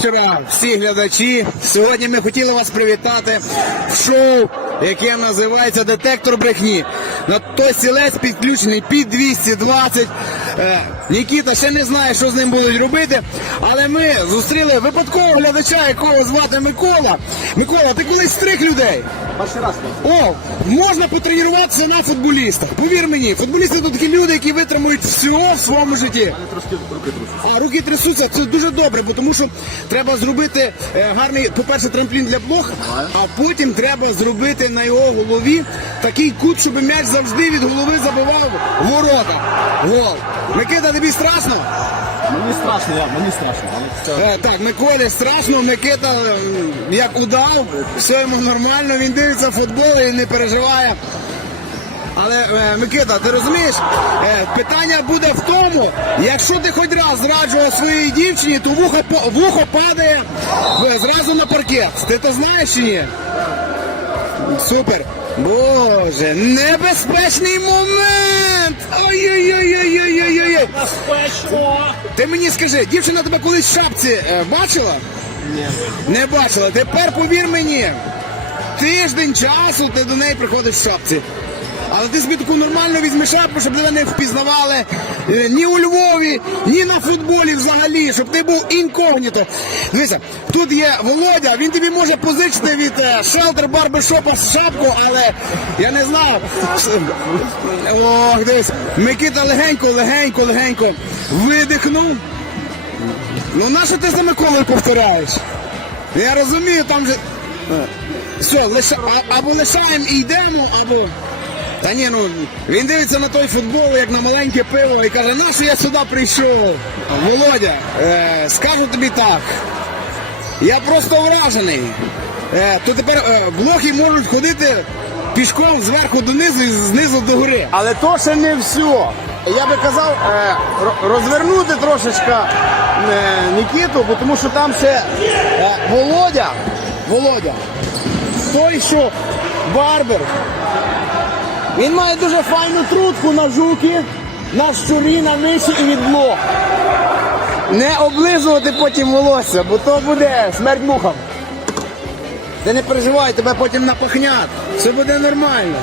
вечора, всі глядачі. Сьогодні ми хотіли вас привітати в шоу, яке називається Детектор брехні. На той сілець підключений під 220. Е, Нікіта ще не знає, що з ним будуть робити. Але ми зустріли випадкового глядача, якого звати Микола. Микола, ти колись стриг людей? Перший раз. О, можна потренуватися на футболістах. Повір мені, футболісти то такі люди, які витримують всього в своєму житті. мене трошки руки. А руки трясуться, це дуже добре, бо тому що треба зробити е, гарний, по-перше, трамплін для блох, а потім треба зробити на його голові такий кут, щоб м'яч завжди від голови забивав ворота. Гол. Микита, тобі страшно? Мені страшно, я, мені страшно. Е, так, Миколі страшно, Микита м, як удав, все йому нормально, він дивиться футбол і не переживає. Але е, Микита, ти розумієш, е, питання буде в тому, якщо ти хоч раз зраджував своїй дівчині, то вухо, вухо падає е, зразу на паркет. Ти то знаєш чи ні? Супер. Боже, небезпечний момент! Ой-ой-ой-ой-ой-ой-ой! Ти мені скажи, дівчина тебе колись в шапці е, бачила? ні. Не бачила. Тепер повір мені, тиждень часу ти до неї приходиш в шапці. Але ти собі таку нормально візьми шапку, щоб тебе не впізнавали е, ні у Львові, ні взагалі, щоб ти був інкогніто. Дивися, тут є Володя, він тобі може позичити від е, шелтер барбершопа шапку, але я не знав. Ох, дивись, Микита легенько, легенько, легенько видихнув. Ну на що ти за Миколою повторяєш? Я розумію, там же. Е, Все, лиша... а- або лишаємо і йдемо, або. Та ні, ну він дивиться на той футбол, як на маленьке пиво, і каже, на що я сюди прийшов? Володя, е, скажу тобі так. Я просто вражений. Е, то тепер е, блохи можуть ходити пішком зверху донизу і знизу до гори. Але то ще не все. Я би казав е, ро- розвернути трошечки е, Нікіту, бо тому що там ще е, Володя. Володя. Той, що барбер. Він має дуже файну трутку на жуки, на щурі, на миші і від блох. Не облизувати потім волосся, бо то буде смерть мухам. Ти не переживай, тебе потім напахнять. Все буде нормально.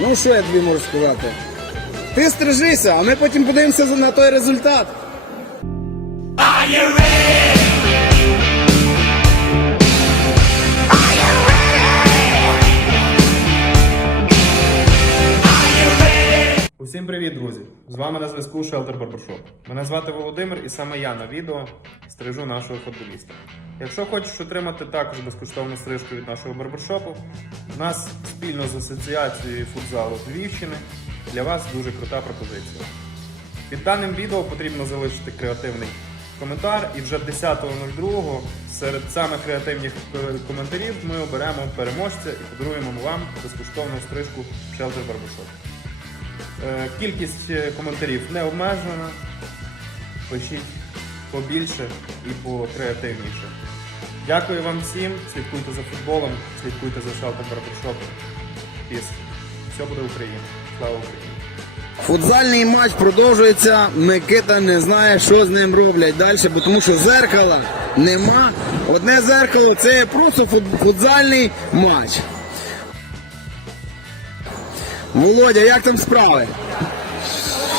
Ну що я тобі можу сказати? Ти стрижися, а ми потім подивимося на той результат. Усім привіт, друзі! З вами на зв'язку Shelter Barbershop. Мене звати Володимир, і саме я на відео стрижу нашого футболіста. Якщо хочеш отримати також безкоштовну стрижку від нашого барбершопу, у нас спільно з асоціацією футзалу Львівщини для вас дуже крута пропозиція. Під даним відео потрібно залишити креативний коментар, і вже 10.02 серед самих креативних е, коментарів ми оберемо переможця і подаруємо вам безкоштовну стрижку Shelter Barbershop. Е, Кількість е, коментарів не обмежена. Пишіть побільше і покреативніше. Дякую вам всім. Слідкуйте за футболом, слідкуйте за Shelter Barbershop. Піс. Все буде Україна. Слава Україні! Футзальний матч продовжується. Микита не знає, що з ним роблять далі, бо тому що зеркала нема. Одне зеркало це просто футзальний матч. Володя, як там справи?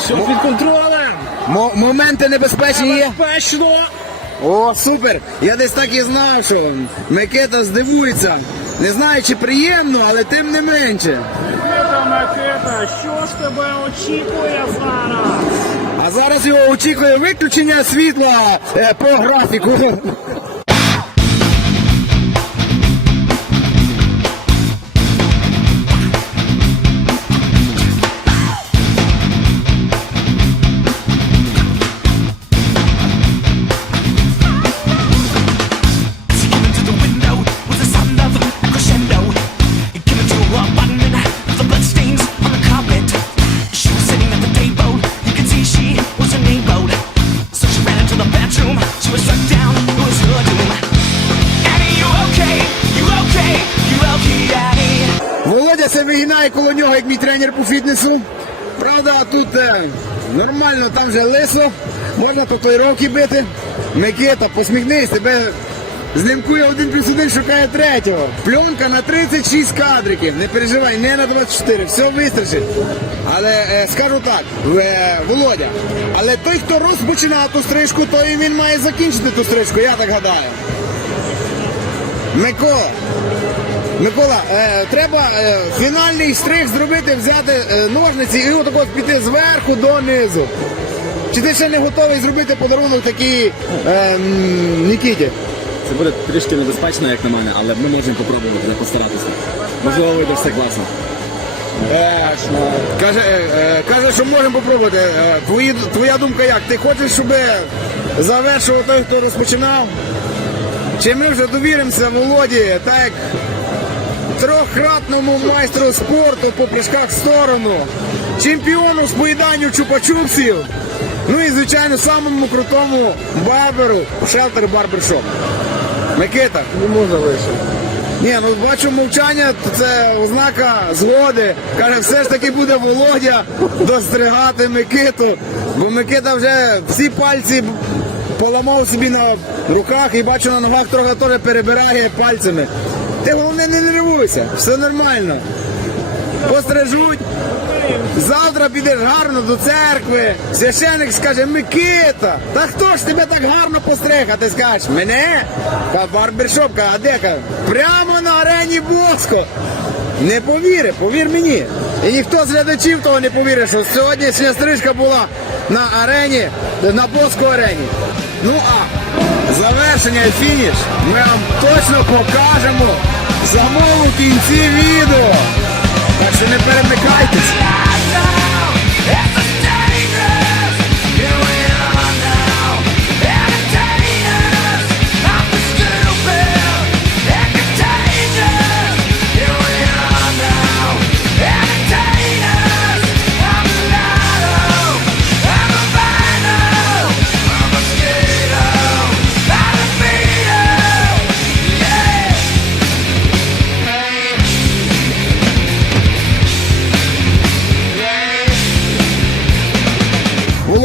Все під контролем! Мо- моменти небезпечні є? Безпечно! О, супер! Я десь так і знав, що Микита здивується. Не знаю, чи приємно, але тим не менше. Микита, Микита, що ж тебе очікує зараз? А зараз його очікує виключення світла е, по графіку. Вигинає коло нього, як мій тренер по фітнесу. Правда, тут е, нормально, там же лисо, можна татуїровки бити. Микита, посміхнись, тебе знімкує один плюс один, шукає третього. Пленка на 36 кадриків. Не переживай, не на 24, все вистачить. Але е, скажу так, е, Володя, але той, хто розпочинає ту стрижку, то і він має закінчити ту стрижку, я так гадаю. Микола, Микола, е, треба е, фінальний штрих зробити, взяти е, ножниці і отако піти зверху донизу. Чи ти ще не готовий зробити подарунок такий е, м, Нікіті? Це буде трішки небезпечно, як на мене, але ми можемо попробувати так постаратися. Можливо, вийде все класно. Е, каже, е, е, каже, що можемо попробувати. Е, твої, твоя думка як? Ти хочеш, щоб завершував той, хто розпочинав? Чи ми вже довіримося Володі, так як трьохкратному майстру спорту по прыжках в сторону, чемпіону з поїданню чупа-чупсів, ну і, звичайно, самому крутому барберу Shelter Barbershop. Микита. Не можна лише. Ні, ну бачу мовчання, це ознака згоди. Каже, все ж таки буде Володя достригати Микиту, бо Микита вже всі пальці поламав собі на руках і бачу на ногах трохи теж перебирає пальцями. Ти головне не нервуйся, все нормально. Пострижуть. Завтра підеш гарно до церкви. Священик скаже, Микита, та хто ж тебе так гарно постриг? А ти скажеш, мене? Та барбершопка, а де? Каже, Прямо на арені Боско. Не повіри, повір мені. І ніхто з глядачів того не повірить, що сьогоднішня стрижка була на арені, на Боско арені. Ну а завершення і фініш ми вам точно покажемо в самому кінці відео. Так що не перемикайтесь.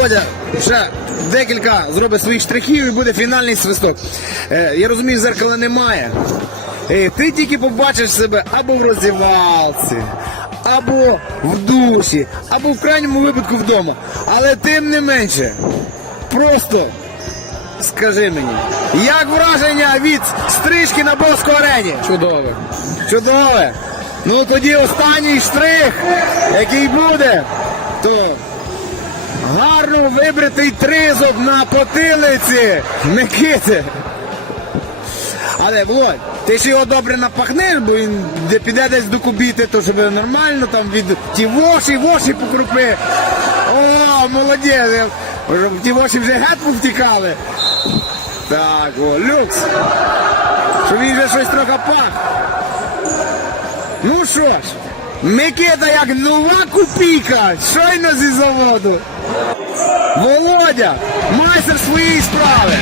Володя ще декілька зробить своїх штрихів і буде фінальний свисток. Е, я розумію, зеркала немає. Е, ти тільки побачиш себе або в роздівалці, або в душі, або в крайньому випадку вдома. Але тим не менше, просто скажи мені, як враження від стрижки на Боско арені? Чудово. Чудове. Ну тоді останній штрих, який буде, то гарно вибритий тризуб на потилиці Микити. Але Володь, ти ж його добре напахнеш, бо він де- піде десь до кубіти, то щоб нормально там від ті воші, воші покрупи. О, молодець. Ті воші вже геть повтікали. Так, о, люкс. Щоб він вже щось трохи пах. Ну що ж, Микита як нова купійка, щойно зі заводу. Володя, майстер своєї справи.